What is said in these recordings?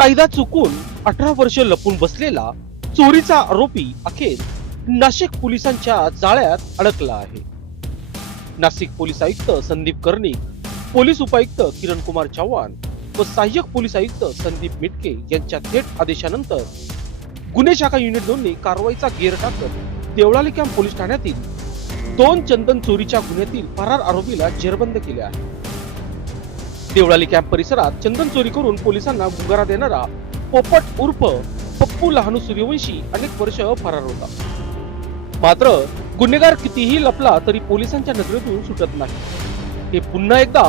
कायदा चुकून 18 वर्ष लपून बसलेला चोरीचा आरोपी अखेर नाशिक पोलिसांच्या जाळ्यात अडकला आहे. नाशिक पोलीस आयुक्त संदीप कर्णिक, पोलीस उपायुक्त किरण कुमार चव्हाण व सहाय्यक पोलीस आयुक्त संदीप मिटके यांच्या थेट आदेशानंतर गुन्हे शाखा युनिट 2 ने कारवाईचा गेर टाकत देवळाली कॅम्प पोलीस ठाण्यातील 2 चंदन चोरीच्या गुन्ह्यातील फरार आरोपीला जेरबंद केले आहे. देवळाली कॅम्प परिसरात चंदन चोरी करून पोलिसांना गुंगारा देणारा पोपट उर्फ पप्पू लहानू सूर्यवंशी अनेक वर्ष फरार होता. मात्र गुन्हेगार कितीही लपला तरी पोलिसांच्या नजरेतून सुटत नाही, हे पुन्हा एकदा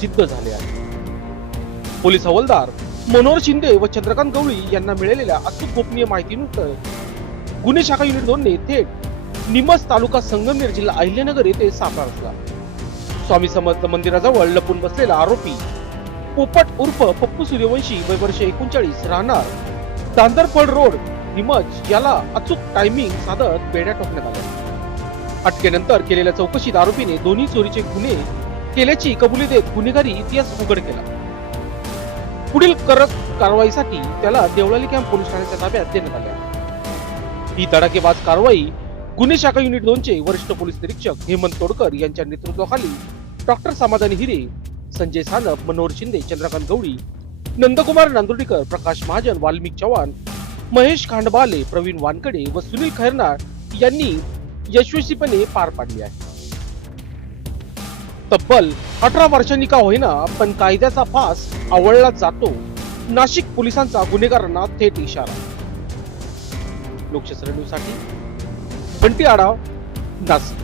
सिद्ध झाले आहे. पोलीस हवालदार मनोहर शिंदे व चंद्रकांत गवळी यांना मिळालेल्या अचूक गोपनीय माहितीनुसार गुन्हे शाखा युनिट 2 ने थेट निमस तालुका संगमनेर जिल्हा अहिल्यानगर येथे सापळा रचला. स्वामी समर्थ मंदिराजवळ लपून बसलेला आरोपी पोपट उर्फ पप्पू सूर्यवंशी वय वर्ष 39 राहणार दांदरफळ रोड निमज याला अचूक टायमिंग साधत बेड्या टोकण्यात आल्या. अटकेनंतर केलेल्या चौकशीत आरोपीने दोन्ही चोरीचे गुन्हे केल्याची कबुली देत गुन्हेगारी इतिहास उघड केला. पुढील कारवाईसाठी त्याला देवळाली कॅम्प पोलीस ठाण्याच्या ताब्यात देण्यात आले. ही धडाकेबाज कारवाई गुन्हे शाखा युनिट 2 चे वरिष्ठ पोलीस निरीक्षक हेमंत तोडकर यांच्या नेतृत्वाखाली डॉक्टर समाधानी हिरे, संजय सानप, मनोहर शिंदे, चंद्रकांत गवळी, नंदकुमार नांदुर्डीकर, प्रकाश महाजन, वाल्मिक चव्हाण, महेश खांडबाले, प्रवीण वानकडे व सुनील खैरनार यांनी यशस्वीपणे पार पाडली आहे. तब्बल 18 वर्षांनी का होईना पण कायद्याचा फास आवळला जातो, नाशिक पोलिसांचा गुन्हेगारांना थेट इशारा. लोकशास्त्र न्यूज साठी बंटी आढाव, नाशिक.